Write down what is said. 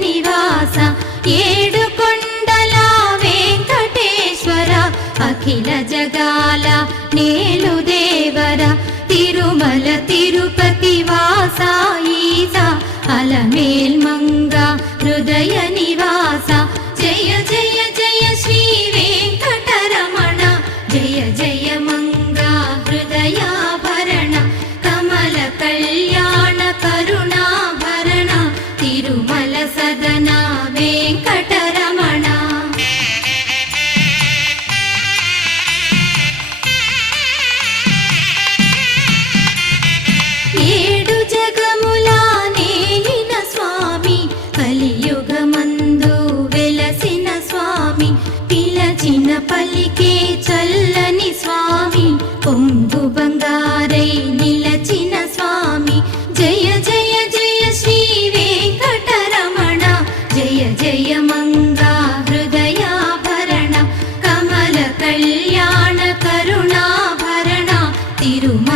నివాస ఏడుకొండల వెంకటేశ్వర అఖిల జగాల నేలు దేవర తిరుమల తిరుపతి వాస ఈస అలమేల్ మంగ హృదయ నివాస జయ జయ జయ శ్రీ వెంకటరమణ జయ జయ మంగ హృదయాభరణ కమల కళ్యాణ కరుణాభరణ తిరుమల సదన వెంకటరమణ. ఏడు జగముల నేలిన స్వామి కలియుగమందు వెలసిన స్వామి పిలచిన పలికే చల్లని స్వామి పొంగు బంగారై నిలచిన స్వామి జయ జయ జయ శ్రీ వెంకటరమణ జయ జయ మంగా హృదయాభరణ కమల కళ్యాణ కరుణాభరణ తిరుమల